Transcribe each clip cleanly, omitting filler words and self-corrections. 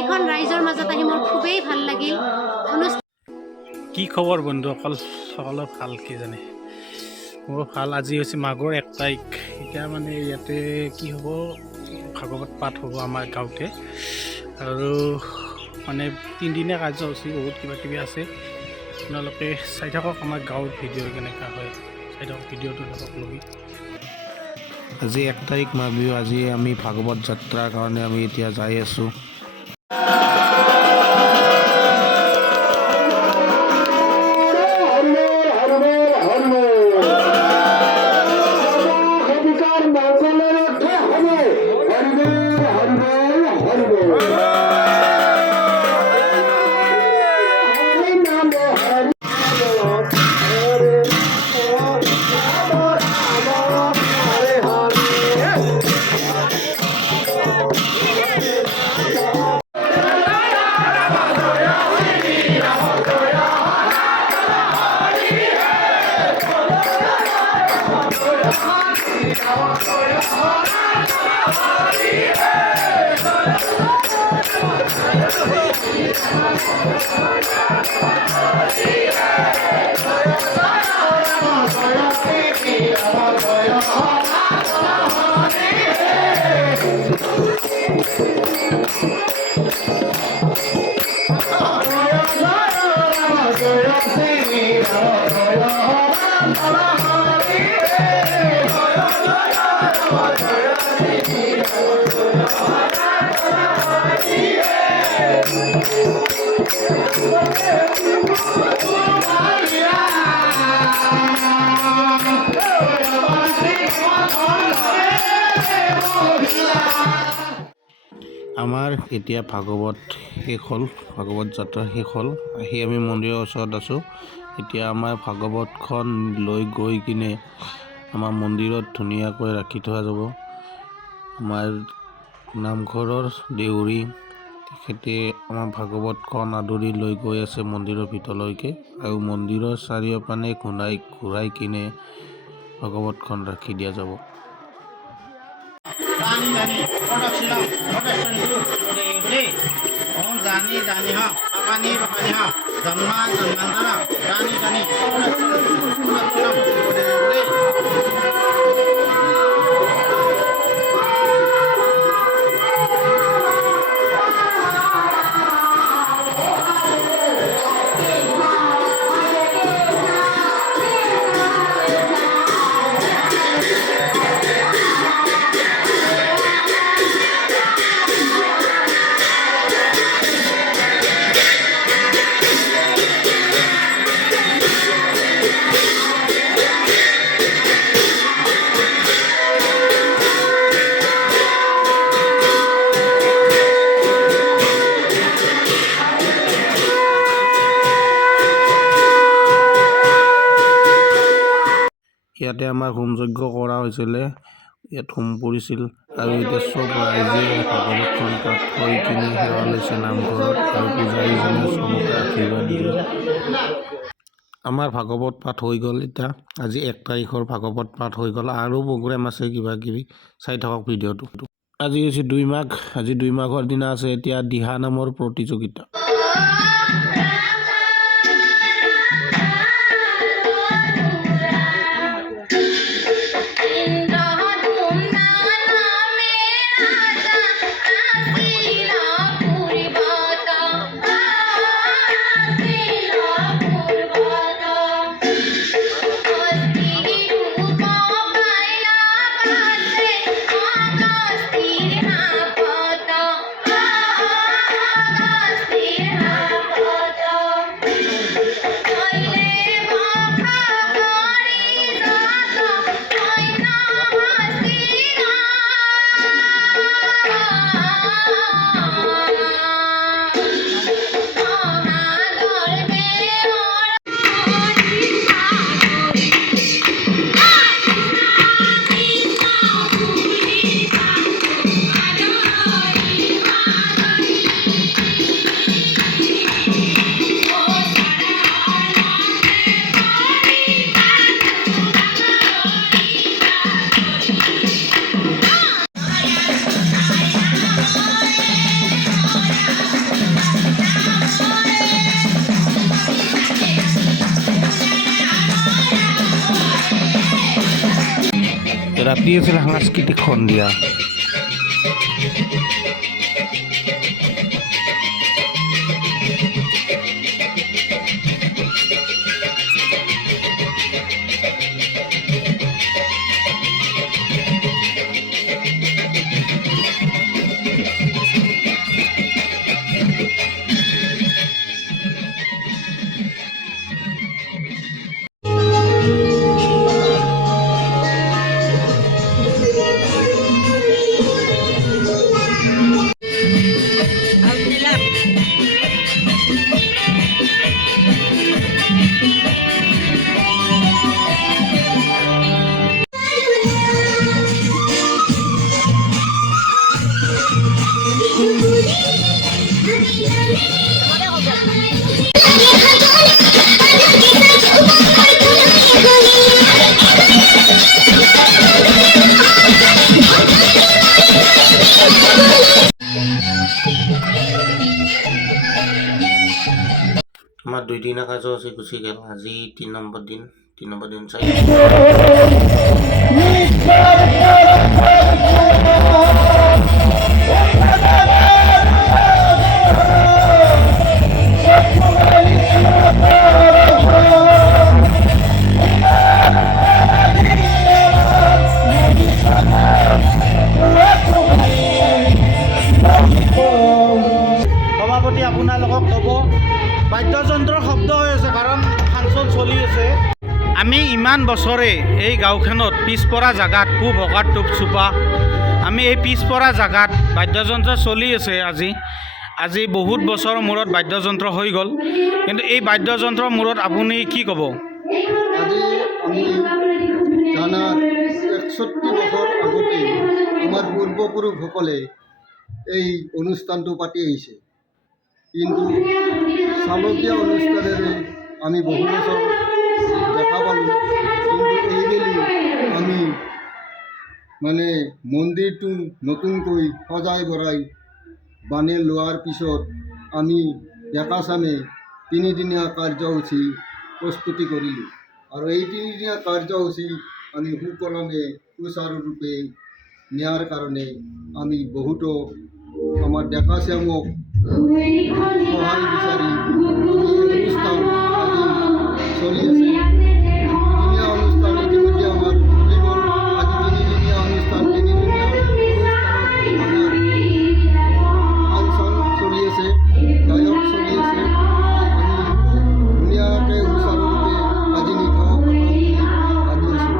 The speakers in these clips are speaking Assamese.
এখন ৰাইজৰ মাজত আহি মোৰ খুবেই ভাল লাগিল। কি খবৰ বন্ধুসকল, সকলো ভাল কি জানে? মোৰ ভাল। আজি হৈছে মাঘৰ 1 তাৰিখ। এতিয়া মানে ইয়াতে কি হ'ব, ভাগৱত পাঠ হ'ব আমাৰ গাঁৱতে। আৰু মানে 3দিনীয়া কাৰ্যসূচী, বহুত কিবা কিবি আছে। আপোনালোকে চাই থাকক আমাৰ গাঁৱৰ ভিডিঅ' কেনেকুৱা হয়, চাই থাকক ভিডিঅ'টো থাকক লগি। আজি 1 তাৰিখ মাঘ বিহু। আজি আমি ভাগৱত যাত্ৰাৰ কাৰণে আমি এতিয়া যাই আছোঁ। আমাৰ এতিয়া ভাগৱত শেষ হ'ল, ভাগৱত যাত্ৰা শেষ হ'ল। আহি আমি মন্দিৰৰ ওচৰত আছোঁ। এতিয়া আমাৰ ভাগৱতখন লৈ গৈ কিনে আমাৰ মন্দিৰত ধুনীয়াকৈ ৰাখি থোৱা যাব। আমাৰ নামঘৰৰ দেউৰী তেখেতে আমাৰ ভাগৱতখন আদৰি লৈ গৈ আছে মন্দিৰৰ ভিতৰলৈকে, আৰু মন্দিৰৰ চাৰিওপানে ঘূৰাই কিনে ভাগৱতখন ৰাখি দিয়া যাব। ইয়াতে আমাৰ হোম যজ্ঞ কৰা হৈছিলে, ইয়াত হোম পৰিছিল, আৰু এতিয়া চব ৰাইজে ভাগৱতখন তাত থৈ কিনে সেৱা লৈছে নামঘৰত, আৰু পূজাৰীজনে চবকে আশীৰ্বাদ দিলে। আমাৰ ভাগৱত পাঠ হৈ গ'ল। এতিয়া আজি 1 তাৰিখৰ ভাগৱত পাঠ হৈ গ'ল, আৰু প্ৰগ্ৰেম আছে কিবা কিবি, চাই থাকক ভিডিঅ'টো। আজি হৈছে 2 মাঘ। আজি 2 মাঘৰ দিনা আছে এতিয়া দিহা নামৰ প্ৰতিযোগিতা। ৰাতি আছিল সাংস্কৃতিক সন্ধিয়া। আমাৰ 2 দিনৰ কাৰ্যসূচী গুচি গ'ল। আজি 3 নম্বৰ দিন চাই সভাপতি আপোনালোকক ক'ব বাদ্যযন্ত্ৰৰ শব্দ হৈ আছে কাৰণ ফাংচন চলি আছে। আমি ইমান বছৰে এই গাঁওখনত পিছপৰা জেগাত পূব হকাত টোপ চোপা আমি এই পিছপৰা জেগাত বাদ্যযন্ত্ৰ চলি আছে। আজি বহুত বছৰৰ মূৰত বাদ্যযন্ত্ৰ হৈ গ'ল, কিন্তু এই বাদ্যযন্ত্ৰৰ মূৰত আপুনি কি ক'ব? আজি আমি জানাত 61 বছৰ আগতে আমাৰ পূৰ্বপুৰুষসকলে এই অনুষ্ঠানটো পাতি আহিছে, কিন্তু চালকীয়া অনুষ্ঠানেৰে আমি বহু বছৰ দেখা পালোঁ। কিন্তু এইবেলি আমি মন্দিৰটো নতুনকৈ সজাই বৰাই বানে লোৱাৰ পিছত আমি ডেকাচামে 3দিনীয়া কাৰ্যসূচী প্ৰস্তুতি কৰিলোঁ, আৰু এই 3দিনীয়া কাৰ্যসূচী আমি সুকলমে সুচাৰুৰূপে নিয়াৰ কাৰণে আমি বহুতো আমাৰ ডেকাচামক সহায় বিচাৰি অনুষ্ঠান আজি চলি আছে। 2দিনীয়া অনুষ্ঠান ইতিমধ্যে আমাৰ চলি গ'ল। আজি 3দিনীয়া অনুষ্ঠান। 3দিনীয়া অনুষ্ঠানত আমাৰ ফাংচন চলি আছে, গায়ক চলি আছে। আমি ধুনীয়াকৈ সুচাৰুৰূপে আজি নিশা কটাম বুলি ভাবি আছোঁ।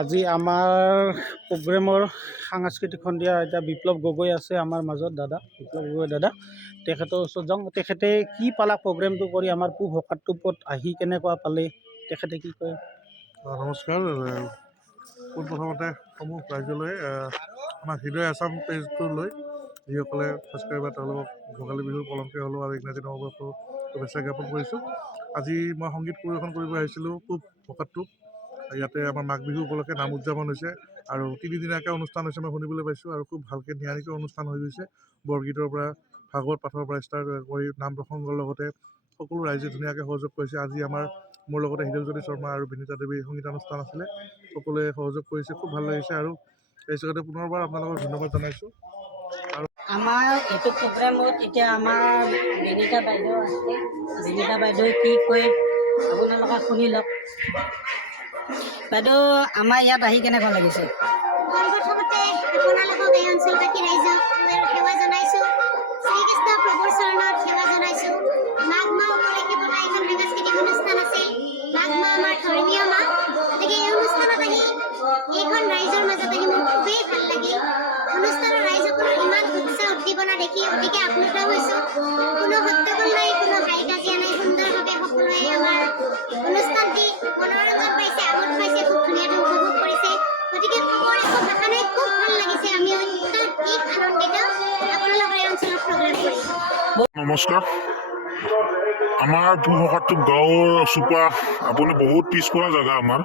আজি আমাৰ প্ৰগ্ৰেমৰ সাংস্কৃতিক সন্ধিয়া এতিয়া বিপ্লৱ গগৈ আছে আমাৰ মাজত। বিপ্লৱ গগৈ দাদা, তেখেতৰ ওচৰত যাওঁ। তেখেতে কি পালা প্ৰগ্ৰেমটো কৰি আমাৰ পূব হকাত টোপত আহি কেনেকুৱা পালে, তেখেতে কি কয়? নমস্কাৰ। পোনপ্ৰথমতে সমূহ ৰাইজলৈ আমাৰ হৃদয় আছাম পেজটো লৈ যিসকলে ছাবস্ক্ৰাইবাৰ তেওঁলোকক ভোগালী বিহুৰ পলমকৈ হ'লেও আৰু ইংৰাজী নৱবৰ্ষৰ শুভেচ্ছা জ্ঞাপন কৰিছোঁ। আজি মই সংগীত পৰিৱেশন কৰিব আহিছিলোঁ পূব ভকতটোপ। ইয়াতে আমাৰ মাঘ বিহু উপলক্ষে নাম উদযাপন হৈছে আৰু 3 দিনীয়াকৈ অনুষ্ঠান হৈছে মই শুনিবলৈ পাইছোঁ আৰু খুব ভালকৈ নিয়াৰিকৈ অনুষ্ঠান হৈ গৈছে। বৰগীতৰ পৰা ভাগৱত পাঠৰ পৰা ষ্টাৰ্ট কৰি নাম প্ৰসংগৰ লগতে সকলো ৰাইজে ধুনীয়াকৈ সহযোগ কৰিছে। আজি মোৰ লগতে হীৰকজ্যোতি শৰ্মা আৰু বিনীতা দেৱীৰ সংগীতানুষ্ঠান আছিলে, সকলোৱে সহযোগ কৰিছে, খুব ভাল লাগিছে আৰু এই জগতে পুনৰবাৰ আপোনালোকক ধন্যবাদ জনাইছোঁ। আমাৰ এইটো প্ৰগ্ৰেমত এতিয়া আমাৰ বিনীতা বাইদেউ আছে, বিনীতা বাইদেৱে কি কয় আপোনালোকে শুনি লওক। বাইদেউ, আমাৰ ইয়াত আহি কেনেকুৱা লাগিছে? প্ৰথমতে আপোনালোকক এই অঞ্চলবাসী ৰাইজক সেৱা জনাইছোঁ, শ্ৰীকৃষ্ণ প্ৰভুৰ চৰণত সেৱা জনাইছোঁ। মাঘ মাহ উপলক্ষে পতা এখন সাংস্কৃতিক অনুষ্ঠান আছিল। মাঘ মাহ আমাৰ ধৰ্মীয় মাহ, গতিকে এই অনুষ্ঠানত আহি এইখন ৰাইজৰ মাজত আহি মোৰ খুবেই ভাল লাগিল। অনুষ্ঠানৰ ৰাইজসকলৰ ইমান উৎসাহ উদ্দীপনা দেখি অতিকে আপ্লুত হৈছোঁ। কোনো হট্টগোল নাই, কোনো হাই কাজিয়া নাই, সুন্দৰভাৱে সকলোৱে আমাৰ অনুষ্ঠানটি মনোৰঞ্জন পাইছে, আমোদ পাইছে, খুব ধুনীয়াকৈ উপভোগ কৰিছে। গতিকে খবৰ একো ভাষা নাই, খুব ভাল লাগিছে। আমি অত্যাধিক আনন্দিত আপোনালোকৰ এই অঞ্চলত প্ৰগ্ৰেম কৰি। নমস্কাৰ। আমাৰ ভূ-ভকতটোপ গাঁৱৰ চুপা আপুনি বহুত পিছপৰা জেগা আমাৰ।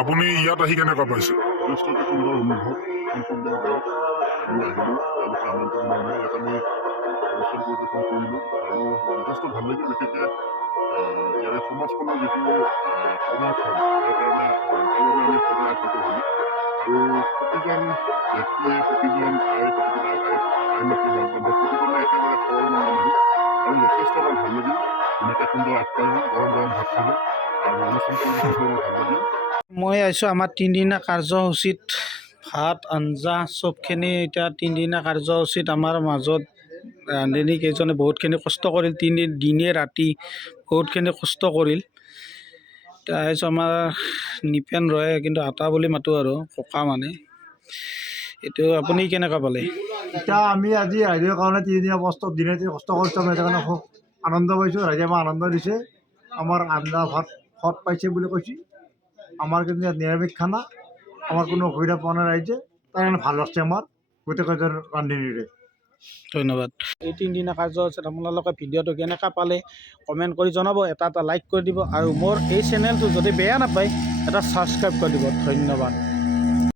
আপুনি ইয়াত আহি কেনেকুৱা পাইছে? যথেষ্ট সুন্দৰ অনুভৱ। সুন্দৰ গাঁৱত আমি আহিলোঁ, তেওঁলোকে আমন্ত্ৰণ মাৰিলে, ইয়াত আমি অনুষ্ঠান পৰিৱেশন কৰিলোঁ আৰু যথেষ্ট ভাল লাগিল। বিশেষকৈ ইয়াৰে সমাজখনৰ যিটো সমৰ্থন, তাৰ কাৰণে আমি সদায় আপ্লুত হ'লোঁ আৰু প্ৰতিজন ব্যক্তিয়ে, প্ৰতিজন আইনমতী বান্ধৱ প্ৰতিজনে একেবাৰে সৰল মনৰ মানুহ আৰু যথেষ্ট আমাৰ ভাল লাগিল। ধুনীয়াকৈ সুন্দৰ আপ্যায়ন, গৰম গৰম ভাত খালোঁ আৰু অনুষ্ঠান পৰিৱেশন ভাল লাগিল। মই আহিছোঁ আমাৰ 3 দিনীয়া কাৰ্যসূচীত। ভাত আঞ্জা চবখিনি এতিয়া 3 দিনীয়া কাৰ্যসূচীত আমাৰ মাজত ৰান্ধনীকেইজনে বহুতখিনি কষ্ট কৰিল। 3 দিনে ৰাতি বহুতখিনি কষ্ট কৰিল। এতিয়া আহিছোঁ আমাৰ নিপেন ৰয়, কিন্তু আটা বুলি মাতোঁ আৰু ককা মানে। এইটো আপুনি কেনেকুৱা পালে? এতিয়া আমি আজি ৰাইজৰ কাৰণে 3 দিনীয়া দিনে কষ্ট কৰিছোঁ। আমি সেইটো কাৰণে খুব আনন্দ পাইছোঁ, ৰাইজে আমাক আনন্দ দিছে। আমাৰ আঞ্জা ভাত সোৱাদ পাইছে বুলি কৈছে। আমাৰ কিন্তু ইয়াত নিৰামিষ খানা, আমাৰ কোনো অসুবিধা পোৱা নাই ৰাইজে, তাৰ কাৰণে ভাল লাগছে আমাৰ গোটেইকেইজন ৰান্ধনীৰে। ধন্যবাদ। এই 3 দিনীয়া কাৰ্যসূচীত আপোনালোকে ভিডিঅ'টো কেনেকুৱা পালে কমেণ্ট কৰি জনাব, এটা লাইক কৰি দিব আৰু মোৰ এই চেনেলটো যদি বেয়া নাপায় এটা ছাবস্ক্ৰাইব কৰি দিব। ধন্যবাদ।